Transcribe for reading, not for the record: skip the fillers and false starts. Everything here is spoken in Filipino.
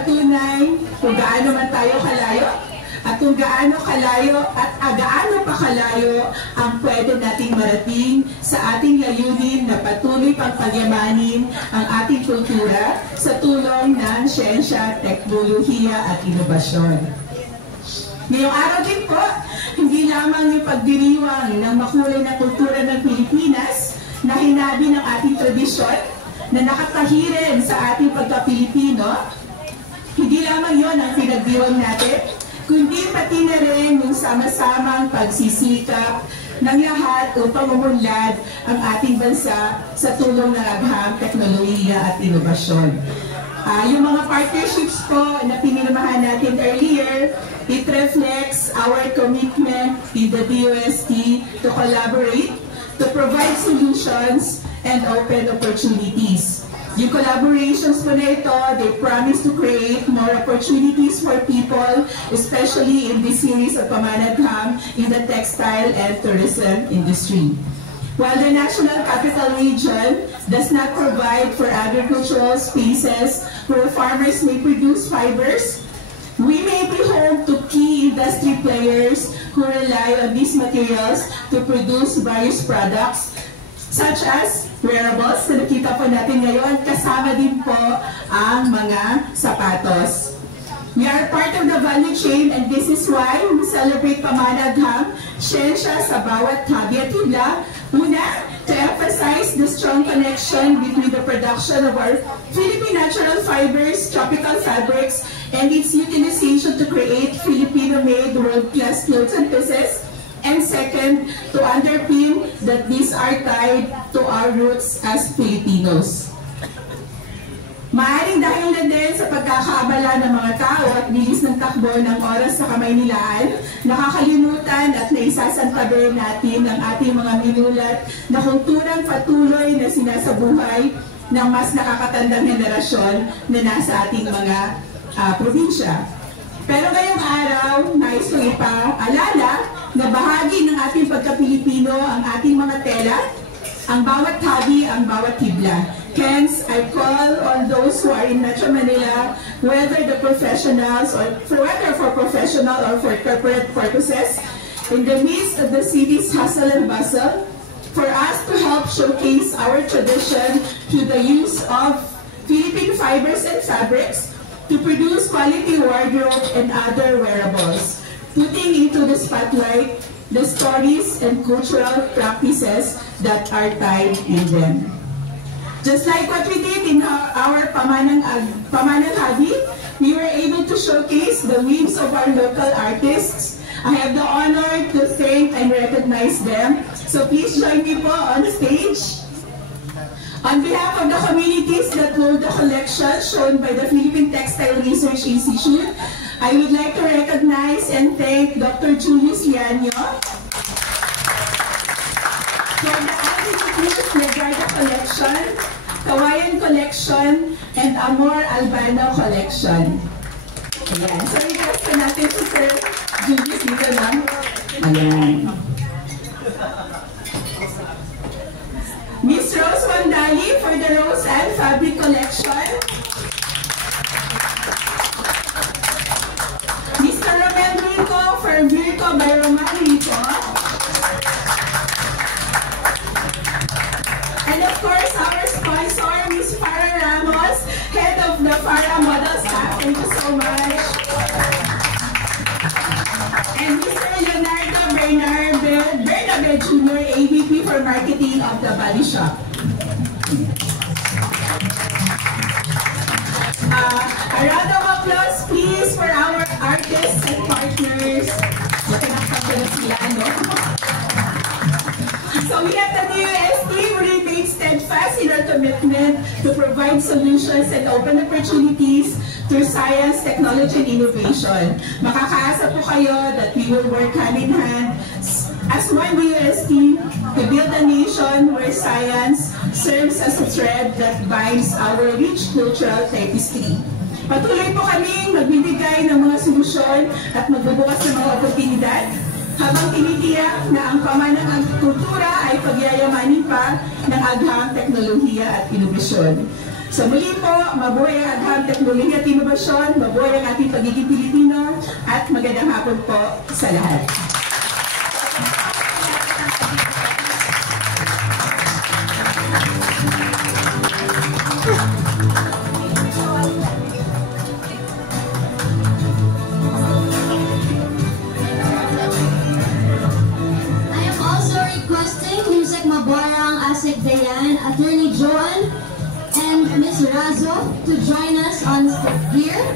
nagpapatunay kung gaano man tayo kalayo at kung gaano kalayo at gaano pa kalayo ang pwede nating marating sa ating layunin na patuloy pang pagyamanin ang ating kultura sa tulong ng siyensya, teknolohiya at inobasyon. Ngayong araw din po, hindi lamang yung pagdiriwang ng makulay na kultura ng Pilipinas na hinabi ng ating tradisyon na nakatahirin sa ating pagka-Pilipino, hindi lamang yon ang pinagdiwang natin, kundi pati na rin yung sama-samang pagsisikap ng lahat upang umunlad ang ating bansa sa tulong ng agham, teknolohiya at inobasyon. Yung mga partnerships po na pinirmahan natin earlier, it reflects our commitment in the DOST to collaborate, to provide solutions, and open opportunities. Yung collaborations po na ito, they promise to create more opportunities for people, especially in this series of Pamanagham in the textile and tourism industry. While the National Capital Region does not provide for agricultural spaces where farmers may produce fibers, we may be home to key industry players who rely on these materials to produce various products, such as wearables na nakita po natin ngayon, kasama din po ang mga sapatos. We are part of the value chain and this is why we celebrate Pamanagham, siyensya sa bawat habi at hula. Una, to emphasize the strong connection between the production of our Philippine natural fibers, tropical fabrics, and its utilization to create Filipino-made world-class clothes and pieces. And second, to underpin that these are tied to our roots as Filipinos. Maaaring dahil na din sa pagkakaabala ng mga tao at bilis ng takbo ng oras sa Kamaynilaan, nakakalimutan at naisasantabi natin ang ating mga minulat na kulturang patuloy na sinasabuhay ng mas nakakatandang henerasyon na nasa ating mga probinsya. Pero ngayong araw, nais kong ipaalala na bahagi ng ating pagka-Pilipino ang ating mga tela, ang bawat habi, ang bawat hibla. Hence, I call on those who are in Metro Manila, whether the professionals or whether for professional or for corporate purposes, in the midst of the city's hustle and bustle, for us to help showcase our tradition through the use of Philippine fibers and fabrics to produce quality wardrobe and other wearables, putting into the spotlight the stories and cultural practices that are tied in them. Just like what we did in our Pamananghabi, we were able to showcase the weaves of our local artists. I have the honor to thank and recognize them. So please join me po on stage. On behalf of the communities that hold the collection shown by the Philippine Textile Research Institute, I would like to recognize and thank Dr. Julius Lianyo for the Antiquities Legarda Collection, Kawayan Collection, and Amor Albano Collection. Ayan. So, request ko natin si Sir Julius dito lang. Ayan. Miss Rose Wandali for the Rose and Fabric Collection. Mr. Romel Virgo for Virgo by Roman Rico. And of course, our sponsor, Miss Farah Ramos, head of the Farah Model Staff. Thank you so much. And Mr. Leonardo Bernabe Jr., AVP for Marketing of the Body Shop. A round of applause, please, for our artists and partners. So we at the DOST remain steadfast in our commitment to provide solutions and open opportunities through science, technology, and innovation. Makakaasa po kayo that we will work hand in hand as one DOST to build a nation where science serves as a thread that binds our rich cultural tapestry. Patuloy po kaming magbibigay ng mga solusyon at magbubukas ng mga oportunidad habang tinitiyak na ang pamanang kultura ay pagyayamanin pa ng agham, teknolohiya at inobasyon. So muli po, mabuhay ang agham teknolohiya at inobasyon, mabuhay ang ating pagiging Pilipino, at magandang hapon po sa lahat. I am also requesting Yusek Maborang, Asik Dayan, Attorney Joan, and Ms. Razo to join us on here.